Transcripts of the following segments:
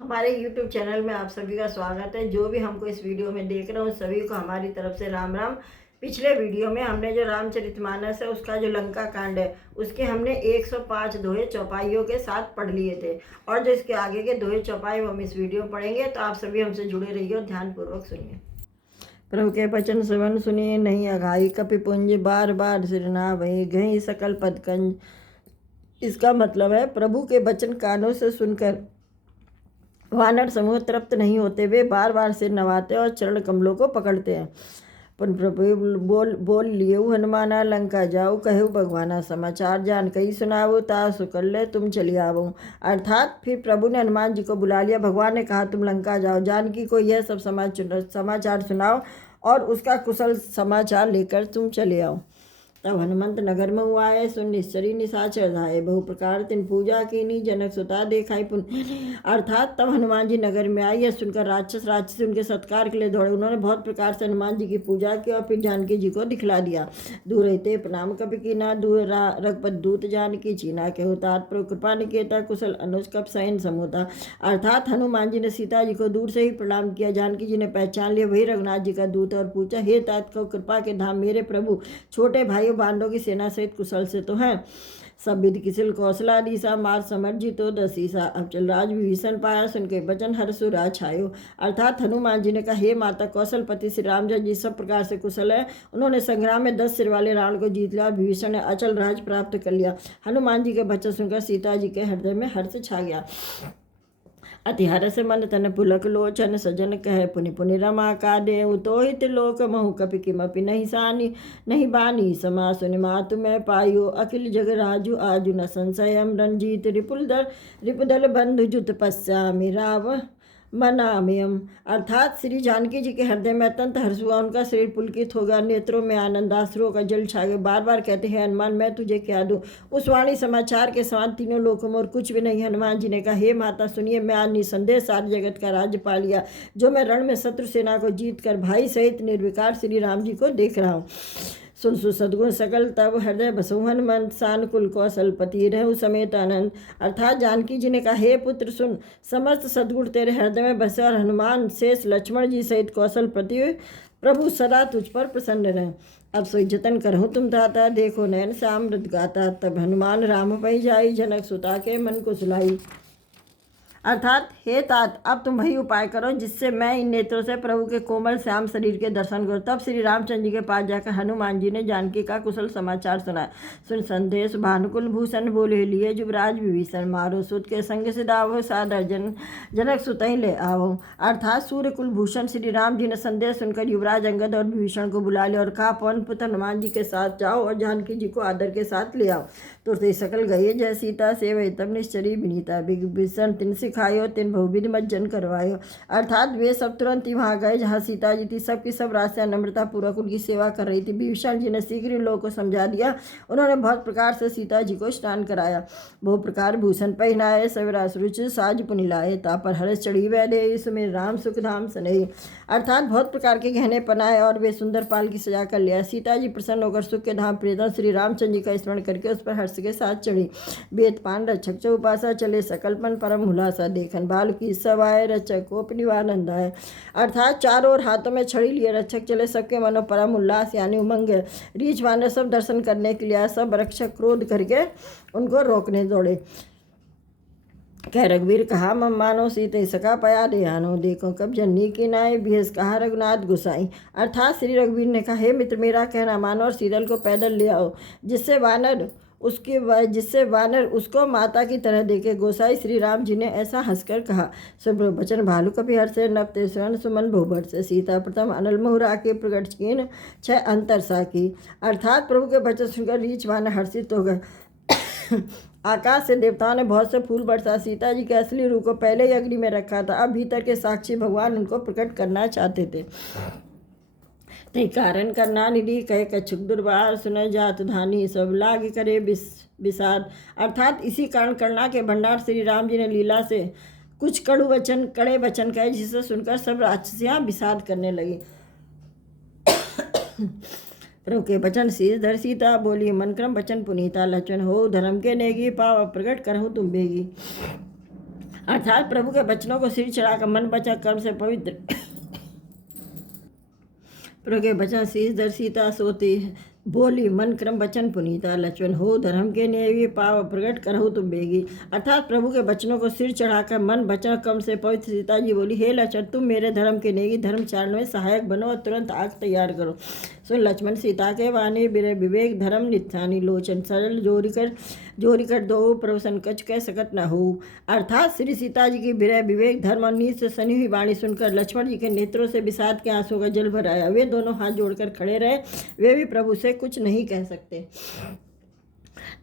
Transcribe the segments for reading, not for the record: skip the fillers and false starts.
हमारे YouTube channel में आप सभी का स्वागत है। जो भी हमको इस वीडियो में देख रहे हो सभी को हमारी तरफ से राम राम। पिछले वीडियो में हमने जो रामचरितमानस है उसका जो लंका कांड है उसके हमने 105 दोहे चौपाइयों के साथ पढ़ लिए थे, और जो इसके आगे के दोहे चौपाई हम इस वीडियो में पढ़ेंगे। तो आप सभी हमसे जुड़े रहिए और ध्यानपूर्वक सुनिए। प्रभु के वचन श्रवण सुनिए, नहीं अघाई कपिपुंज, बार बार सिरना वही गई सकल पदकंज। इसका मतलब है प्रभु के वचन कानों से सुनकर वानर समूह तृप्त नहीं होते, वे बार बार सिर नवाते और चरण कमलों को पकड़ते हैं। पुन प्रभु बोल लियो हनुमाना, लंका जाओ कहु भगवाना, समाचार जान कही सुनाओ, तासु कर ले तुम चली आवो। अर्थात फिर प्रभु ने हनुमान जी को बुला लिया। भगवान ने कहा तुम लंका जाओ, जानकी को यह सब समाचार सुनाओ और उसका कुशल समाचार लेकर तुम चले आओ। तब हनुमंत नगर में हुआ है, सुन निश्चरी निशाचर धाये, बहु प्रकार तिन पूजा कीनी, जनक सुता देखाई पुन। अर्थात तब हनुमान जी नगर में आई। यह सुनकर राक्षस उनके सत्कार के लिए दौड़े। उन्होंने बहुत प्रकार से हनुमान जी की पूजा की और फिर जानकी जी को दिखला दिया। दूर रहते प्रणाम कपि कीना, दूर रघुपत दूत जानकी चीना, के होतात प्रभु कृपा निकेता, कुशल अनुज कप सैन समोता। अर्थात हनुमान जी ने सीता जी को दूर से ही प्रणाम किया। जानकी जी ने पहचान लिया वही रघुनाथ जी का दूत और पूछा, हे तात को कृपा के धाम मेरे प्रभु, छोटे भाई बांडों की सेना सहित कुशल से तो हैं। सब विधि किसिल कौशला दिशा, मार समर जी तो दसीसा। अब चल राज विभीषण पाया, सुन के वचन हर्षु राज छायो। अर्थात हनुमान जी ने कहा, हे माता कौशलपति श्री रामचंद्र जी सब प्रकार से कुशल है। उन्होंने संग्राम में 10 सिर वाले रावण को जीत लिया और विभीषण ने अचल राज प्राप्त कर लिया। हनुमान जी के वचन सुनकर सीता जी के हृदय में हर्ष छा गया। अति हरस मन तन पुलक लोचन, सजन कह पुनि पुनि रमा का देव, तो हित लोक महु कपि किमपि नहीं सानी, नहीं बानी समा सुनि मातु मैं पायो, अखिल जग राजु आजु न संशयम, रंजीत रिपुदल बंधु जुत पश्यामि राव मनामयम। अर्थात श्री जानकी जी के हृदय में अत्यंत हर्ष हुआ, उनका शरीर पुलकित हो गया, नेत्रों में आनंद, आंसुओं का जल छा गया। बार बार कहते हैं, हनुमान मैं तुझे क्या दूं। उस वाणी समाचार के समान तीनों लोकों में और कुछ भी नहीं। हनुमान जी ने कहा, हे माता सुनिए, मैं आज निसंदेह सारे जगत का राज्य पा लिया, जो मैं रण में शत्रु सेना को जीत कर भाई सहित निर्विकार श्री राम जी को देख रहा हूँ। सुन सद्गुण सकल तब हृदय बसु हनुमंत, सानुकुल कौशलपति रहु समेत आनंद। अर्थात जानकी जी ने कहा, हे पुत्र सुन, समस्त सद्गुण तेरे हृदय में बसे और हनुमान शेष लक्ष्मण जी सहित कौशलपति प्रभु सदा तुझ पर प्रसन्न रहे। अब सोई जतन करहु तुम दाता, देखो नयन सामृत गाता। तब हनुमान राम पै जाई, जनक सुता के मन को सुलाई। अर्थात हे तात, अब तुम वही उपाय करो जिससे मैं इन नेत्रों से प्रभु के कोमल श्याम शरीर के दर्शन करूं। तब श्री रामचंद्र जी के पास जाकर हनुमान जी ने जानकी का कुशल समाचार सुनाया। सुन संदेश भानुकुल भूषण, बोले लिए युवराज विभीषण, मारो सुत के संग सिधावो, सादर जनक सुतहि ले आवो। अर्थात सूर्यकुल भूषण श्री राम जी ने संदेश सुनकर युवराज अंगद और विभीषण को बुला लिया और कहा, पवन पुत्र हनुमान जी के साथ जाओ और जानकी जी को आदर के साथ ले आओ। तुरते सकल गए जय सीता सेवै, तब निश्चरी विनीता, विभीषण तिन सिखायो, तिन बहुविध मज्जन करवायो। अर्थात वे सब तुरंत ही वहाँ गए जहाँ सीता जी थी। सबकी सब रास्ते नम्रता पूर्वक उनकी सेवा कर रही थी। विभीषण जी ने शीघ्र इन लोगों को समझा दिया। उन्होंने बहुत प्रकार से सीता जी को स्नान कराया, बहु प्रकार भूषण पहनाए, सविरास रुचि साज पुनि लाए, तापर हर्ष चढ़ी वैदे, इसमें राम सुख धाम सनहि। अर्थात बहुत प्रकार के गहने पहनाए और वे सुंदर पाल की सजा कर लिया। सीता जी प्रसन्न होकर सुख के धाम प्रियतम श्री रामचंद्र जी का स्मरण करके उस पर हर्ष के साथ चढ़ी। वेद पान रक्षक चौपासा, चले सकलपन परम हुलासा, देखन बाल की सवाय, रक्षक को निवानंद है। अर्थात चारों ओर हाथों में छड़ी लिए रक्षक चले, सबके मनो परम उल्लास यानी उमंग। रीछ वानर सब दर्शन करने के लिए सब रक्षक क्रोध करके उनको रोकने दौड़े। कह रघुवीर कहा, मम मानो सीते सका पया देहानो, देखो कब जन्नी की नाय, भेष कहा रघुनाथ गुसाई। अर्थात श्री रघुवीर ने कहा, हे मित्र मेरा कहना मानो और सीतल को पैदल ले आओ, जिससे वानर उसको माता की तरह देखे। गोसाई श्री राम जी ने ऐसा हंसकर कहा। सुब्र बचन भालू कभी हर से नपते स्वर्ण सुमन बहुभट से, सीता प्रथम अनल मुहुरा के प्रगट कीन छह अंतर सा की। अर्थात प्रभु के वचन सुनकर रीछ वानर हर्षित हो गए। आकाश से देवताओं ने बहुत से फूल बरसा। सीता जी के असली रूप को पहले ही अग्नि में रखा था, अब भीतर के साक्षी भगवान उनको प्रकट करना चाहते थे। ते कारण करना निधि कहे कछुक दुर्बार, सुन जात धानी सब लाग करे विषाद। अर्थात इसी कारण करना के भंडार श्री राम जी ने लीला से कुछ कड़े वचन कहे, जिसे सुनकर सब राक्षसियाँ विषाद करने लगी। प्रभु के वचन शीश धर सीता, बोली मन क्रम वचन पुनीता, लक्ष्मण हो धर्म के नेगी, पाव प्रकट करहु तुम बेगी। अर्थात प्रभु के वचनों को सिर चढ़ाकर मन बचा कर्म से पवित्र प्रभु के वचन शीश दर सीता सोती बोली मन क्रम वचन पुनीता लक्ष्मण हो धर्म के नेवी पाव प्रकट करहु तुम बेगी। अर्थात प्रभु के वचनों को सिर चढ़ाकर मन वचन कर्म से पवित्र सीता जी बोली हे लक्ष्मण तुम मेरे धर्म के नेगी धर्म चारण में सहायक बनो और तुरंत आग तैयार करो। सुन लक्ष्मण सीता के वाणी बिरे विवेक धर्म नित्यानी लोचन सरल जोरी कर दो प्रभु संकच कह सकत न हो। अर्थात श्री सीता जी की विरह विवेक धर्म और नीच से सनी हुई वाणी सुनकर लक्ष्मण जी के नेत्रों से विषाद के आंसुओं का जल भर आया। वे दोनों हाथ जोड़कर खड़े रहे, वे भी प्रभु से कुछ नहीं कह सकते।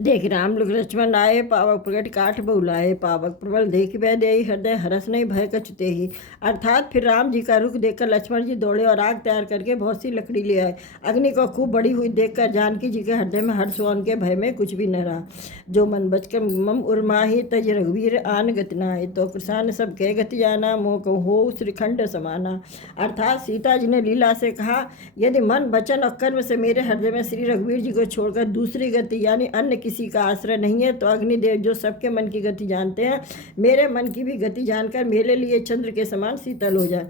देख राम लक्ष्मण आए पावक प्रगट काठ बहुलाए पावक प्रबल देख वह दे हृदय हरस नहीं भय कचुते ही। अर्थात फिर राम जी का रुख देखकर लक्ष्मण जी दौड़े और आग तैयार करके बहुत सी लकड़ी ले आए। अग्नि को खूब बड़ी हुई देखकर जानकी जी के हृदय में हर्ष व उनके भय में कुछ भी न रहा। जो मन बचकर मम उर्माही तज रघुवीर आन गति नाए तो कृषान सब कह गति जाना मोह को हो श्रीखंड समाना। अर्थात सीता जी ने लीला से कहा यदि मन वचन और कर्म से मेरे हृदय में श्री रघुवीर जी को छोड़कर दूसरी गति यानी अन्य किसी का आश्रय नहीं है तो अग्निदेव जो सबके मन की गति जानते हैं मेरे मन की भी गति जानकर मेरे लिए चंद्र के समान शीतल हो जाए।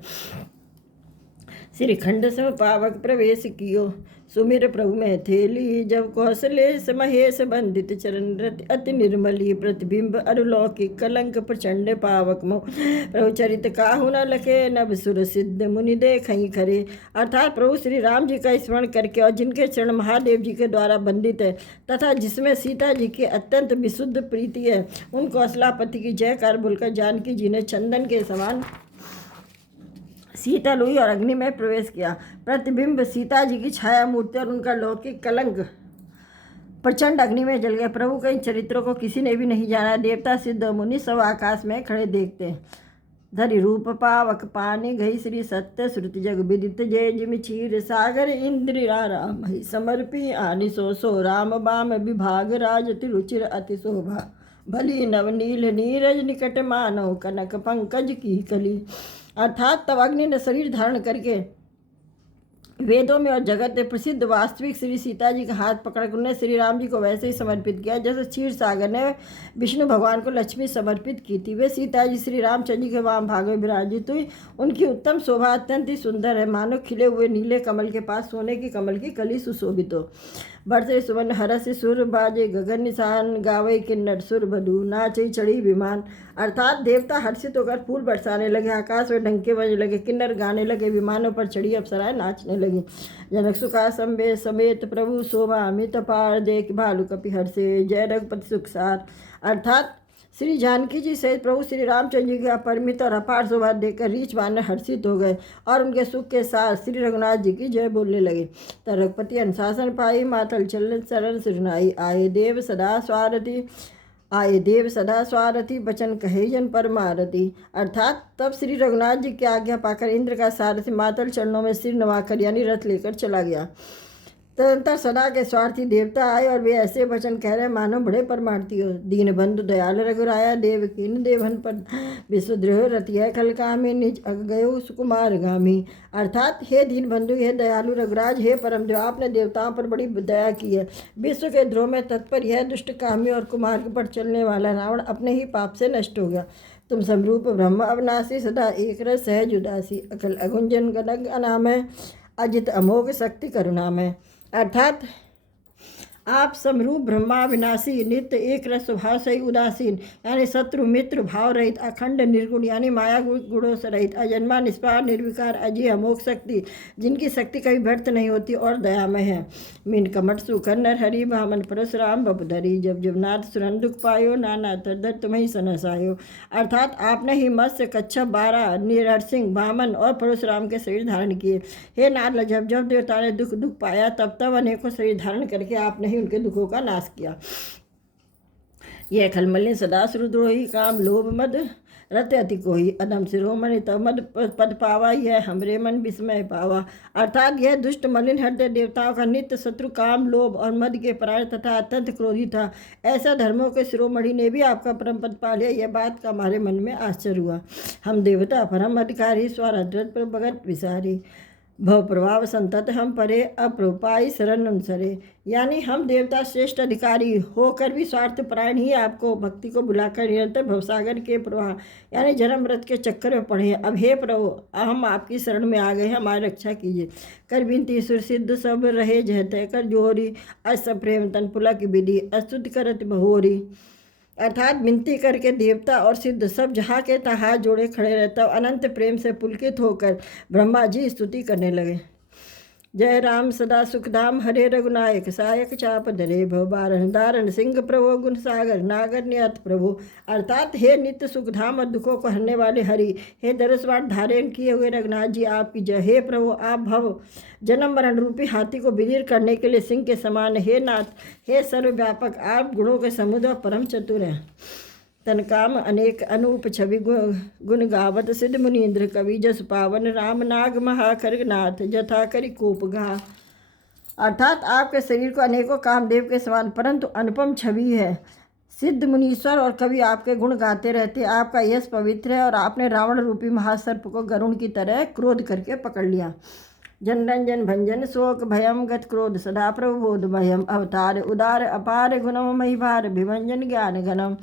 श्री खंड से पावक प्रवेश कियो सुमिर प्रभु में थेली जब कौशलेश महेश बंदित चरण रति अति निर्मली प्रतिबिंब अरुलौकिक कलंक प्रचंड पावक मोह प्रभु चरित काहु न लखे नभ सुर सिद्ध मुनि देखई खरे। अर्थात प्रभु श्री राम जी का स्मरण करके और जिनके चरण महादेव जी के द्वारा बंदित है तथा जिसमें सीता जी की अत्यंत विशुद्ध प्रीति है उन कौशलापति की जयकार बोलकर जानकी जी ने चंदन के समान शीतल हुई और अग्नि में प्रवेश किया। प्रतिबिंब सीता जी की छाया मूर्ति और उनका लौकिक कलंक प्रचंड अग्नि में जल गए। प्रभु के इन चरित्रों को किसी ने भी नहीं जाना। देवता सिद्ध मुनि सब आकाश में खड़े देखते धरि रूप पावक पानी गई श्री सत्य श्रुति जग विदित जय जिमि क्षीर सागर इंद्रिया राम समर्पी आनि सो राम बाम विभाग राज तिरुचिर अति शोभा भली नवनील नीरज निकट मानव कनक पंकज की कली। अर्थात तब अग्नि ने शरीर धारण करके वेदों में और जगत में प्रसिद्ध वास्तविक श्री सीता जी का हाथ पकड़कर उन्हें श्री राम जी को वैसे ही समर्पित किया जैसे क्षीर सागर ने विष्णु भगवान को लक्ष्मी समर्पित की थी। वे सीता जी श्री रामचंद्र जी के वाम भाग में विराजित हुई। उनकी उत्तम शोभा अत्यंत ही सुंदर है, मानो खिले हुए नीले कमल के पास सोने की कमल की कली सुशोभित हो। बरसे सुवन हरस सुर बाजे गगन निशान गावे किन्नर सुर बधु नाचे चढ़ी विमान। अर्थात देवता हर्षित होकर फूल बरसाने लगे, आकाश में डंके बजने लगे, किन्नर गाने लगे, विमानों पर चढ़ी अप्सराएं नाचने लगी। जनक सुखा संबे समेत प्रभु शोभा अमित पार देख भालु कपि हर्षे जय रघुपति सुखसार। अर्थात श्री जानकी जी सहित प्रभु श्री रामचंद्र जी की अपरिमित और अपार शोभा देखकर रीछ बांधे हर्षित हो गए और उनके सुख के साथ श्री रघुनाथ जी की जय बोलने लगे। तब रघुपति अनुशासन पाई मातल चलन शरण सुरनाई आए देव सदा स्वारथी वचन कहे जन परमारथी। अर्थात तब श्री रघुनाथ जी की आज्ञा पाकर इंद्र का सारथी मातल चरणों में सिर नवाकर यानी रथ लेकर चला गया। तदंतर सदा के स्वार्थी देवता आए और वे ऐसे वचन कह रहे मानो बड़े परमार्थी हो। दीन बंधु दयाल रघुराया देव कीन देवन पर विश्वद्रोह रतिया खलकामी निज अग गयो सुकुमार गामी। अर्थात हे दीन बंधु, हे दयालु रघुराज, हे परम देव, आपने देवताओं पर बड़ी दया की है। विश्व के द्रोह में तत्पर यह दुष्ट कामी और कुमार्ग पर चलने वाला रावण अपने ही पाप से नष्ट हो गया। तुम समरूप ब्रह्म अविनाशी सदा एक रस सहज उदासी अकल अगुंजन गनग अनामय अजित अमोघ शक्ति करुणामय। अर्थात आप समरूप ब्रह्मा विनाशी नित्य एक रस स्वभाव से उदासीन यानी शत्रु मित्र भाव रहित अखंड निर्गुण यानी माया गुणों से रहित अजन्मा निष्पार निर्विकार अजय अमोघ शक्ति जिनकी शक्ति कभी व्यर्थ नहीं होती और दयामय है। मीन कमट सुखर नर हरि भामन परशुराम बपुधरी जब जब नाथ सुरन दुख पायो नाना तरदर तुम्हें सनसायो। अर्थात आपने ही मत्स्य कच्छप 12 नरसिंह वामन और परशुराम के शरीर धारण किए। हे नाथ, जब जब देवता ने दुख पाया तब तब अनेकों शरीर धारण करके आपने उनके दुखों का नाश किया। यह खलमलिन सदा सुरद्रोही काम लोभ मद रत अति कोई अदम शिरोमणि तब मद पद पावा यह हमरे मन विस्मय पावा। अर्थात यह दुष्ट मलिन हृदय देवताओं का नित्य शत्रु काम लोभ और मद के परायण तथा अत्यंत क्रोधी था। ऐसा धर्मों के शिरोमणि ने भी आपका परम पद पा लिया, यह बात का हमारे मन में आश्चर्य हुआ। हम देवता परम अधिकारी स्वारथ पर भगत विसारी। भव प्रभाव संतत हम परे अप्रोपाई शरण अनुसरे। यानी हम देवता श्रेष्ठ अधिकारी होकर भी स्वार्थ परायण ही आपको भक्ति को बुलाकर निरंतर भवसागर के प्रवाह यानी जन्म मृत के चक्कर में पड़े हैं। अब हे प्रभु, हम आपकी शरण में आ गए हैं, हमारी रक्षा कीजिए। कर बिनती सुर सिद्ध सब रहे जहते कर जोरी अस प्रेम तन पुलक विधि अस्तुत करत बहोरी। अर्थात विनती करके देवता और सिद्ध सब जहाँ के तहाँ हाथ जोड़े खड़े रहता अनंत प्रेम से पुलकित होकर ब्रह्मा जी स्तुति करने लगे। जय राम सदा सुखधाम हरे रघुनायक सायक चाप धरे भव बारण दारण सिंह प्रभु गुण सागर नागर नियत प्रभु। अर्थात हे नित्य सुखधाम और दुखों को हरने वाले हरि, हे दरसवार धारण किए हुए रघुनाथ जी आपकी जय। हे प्रभु, आप भव जन्म मरण रूपी हाथी को विदीर करने के लिए सिंह के समान। हे नाथ, हे सर्वव्यापक, आप गुणों के समुद्र परम चतुर हैं। तन काम अनेक अनूप छवि गुण गावत सिद्ध मुनीन्द्र कवि जस पावन राम नाग महाखरनाथ जथा करि कोप गा। अर्थात आपके शरीर को अनेकों कामदेव के समान परंतु अनुपम छवि है। सिद्ध मुनीश्वर और कवि आपके गुण गाते रहते। आपका यश पवित्र है और आपने रावण रूपी महासर्प को गरुण की तरह क्रोध करके पकड़ लिया। जनरंजन भंजन शोक भयम गत क्रोध सदा प्रबोध भयम अवतार उदार अपार गुणम महिभार विभंजन ज्ञान घनम।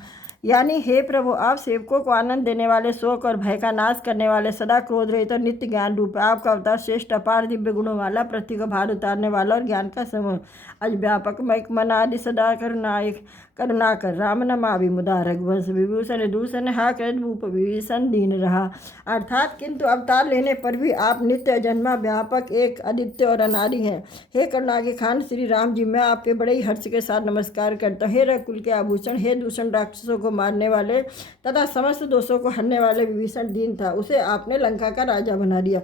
यानी हे प्रभु, आप सेवकों को आनंद देने वाले, शोक और भय का नाश करने वाले, सदा क्रोध रहित और नित्य ज्ञान रूप है। आपका अवतार श्रेष्ठ अपार दिव्य गुणों वाला, पृथ्वी का भार उतारने वाला और ज्ञान का समूह, अज व्यापक मैक मनादि सदा करुणायक करुणा कर राम नमावि मुदा रघुवंश विभूषण दूषण हा कृत भूप विभीषण दीन रहा। अर्थात किंतु अवतार लेने पर भी आप नित्य जन्मा व्यापक एक आदित्य और अनादि हैं। हे करुणा के खान श्री राम जी, मैं आपके बड़े ही हर्ष के साथ नमस्कार करता हूँ। हे रघुकुल के आभूषण, हे दूषण राक्षसों को मारने वाले तथा समस्त दोषों को हरने वाले विभीषण दीन था, उसे आपने लंका का राजा बना दिया।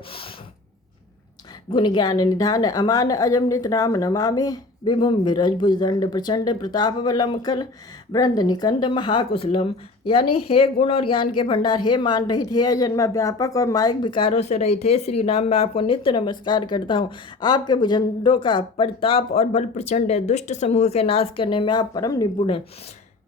गुण ज्ञान निधान अमान अजम नित राम नमामि विभुम विरज भुजदंड प्रचंड प्रताप बलम कल वृंद निकंद महाकुशलम। यानी हे गुण और ज्ञान के भंडार, हे मान रहित, हे अजन्मा व्यापक और मायिक विकारों से रहित, हे श्री राम, मैं आपको नित्य नमस्कार करता हूँ। आपके भुजंडों का प्रताप और बल प्रचंड है। दुष्ट समूह के नाश करने में आप परम निपुण हैं।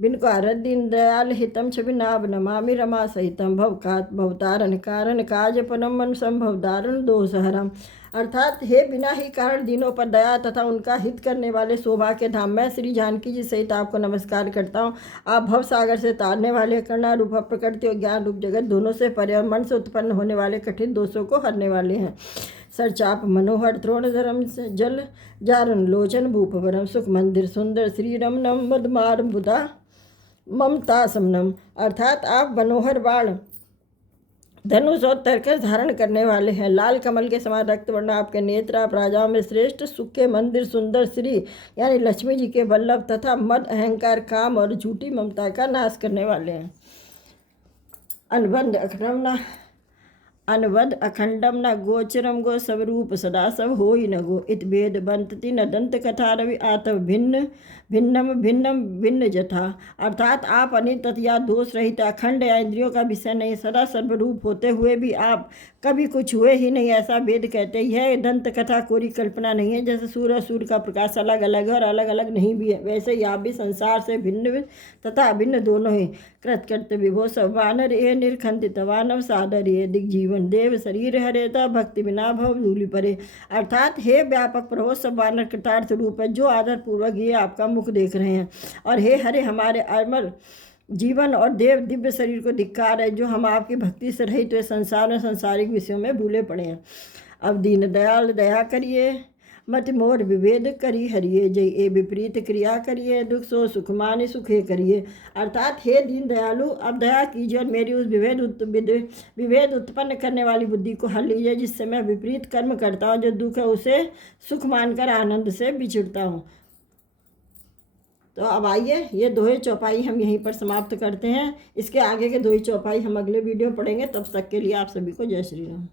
बिनको आरत दीन दयाल हितम छविनाभ नमामि रमा सहितम भवकात भवतारण कारण काज पनम मन संभव दारुण दोषहरम। अर्थात हे बिना ही कारण दीनों पर दया तथा उनका हित करने वाले शोभा के धाम, मैं श्री जानकी जी सहित आपको नमस्कार करता हूँ। आप भव सागर से तारने वाले, करुणा रूप प्रकृति और ज्ञान रूप जगत दोनों से परे और मन से उत्पन्न होने वाले कठिन दोषों को हरने वाले हैं। सरचाप मनोहर त्रोण धर्म से जल जारण लोचन भूप वरम सुख मंदिर सुंदर श्री रमनम मदमार बुधा ममता समनम। अर्थात आप मनोहर बाण धनुष और तरकस धारण करने वाले हैं। लाल कमल के समान रक्त वर्ण आपके नेत्र, आप राजाओं में श्रेष्ठ, सुख के मंदिर सुंदर श्री यानी लक्ष्मी जी के वल्लभ तथा मद अहंकार काम और झूठी ममता का नाश करने वाले हैं। अनवद अखंडम न गोचरम गो स्वरूप सदा सब हो ही न गो इत भेद बंतति न दंत कथा रवि आतव भिन्न भिन्नम भिन्नम भिन्न जथा। अर्थात आप अनित तथा दोष रहित अखंड या इंद्रियों का विषय नहीं, सदा सर्वरूप होते हुए भी आप कभी कुछ हुए ही नहीं, ऐसा वेद कहते ही है। दंत कथा कोरी कल्पना नहीं है। जैसे सूर्य और सूर्य का प्रकाश अलग अलग है और अलग अलग नहीं भी है, वैसे ही आप भी संसार से भिन्न तथा अभिन्न दोनों ही। कृतकृत्य विभो सब वानर ये निर्खंडित वानव सादर ये दिग्जीवन देव शरीर हरेता भक्ति बिना भव धूलि परे। अर्थात हे व्यापक प्रभो, सब वानर कृतार्थ रूप है जो आदर पूर्वक ये आपका मुख देख रहे हैं। और हे हरे, हमारे अमर जीवन और देव दिव्य शरीर को धिक्कार है जो हम आपकी भक्ति से रहित हुए संसार में सांसारिक विषयों में भूले पड़े हैं। अब दीन दयाल दया करिए, मत मोर विभेद करी हरिये जय ए विपरीत क्रिया करिए दुख सो सुख माने सुखे करिए। अर्थात हे दीन दयालु, अब दया कीजिए और मेरी उस विभेद उत्पन्न करने वाली बुद्धि को हल लीजिए जिससे मैं विपरीत कर्म करता हूँ, जो दुख है उसे सुख मानकर आनंद से बिछुड़ता हूँ। तो अब आइए, ये दोहे चौपाई हम यहीं पर समाप्त करते हैं। इसके आगे के दोहे चौपाई हम अगले वीडियो पढ़ेंगे। तब तक के लिए आप सभी को जय श्री राम।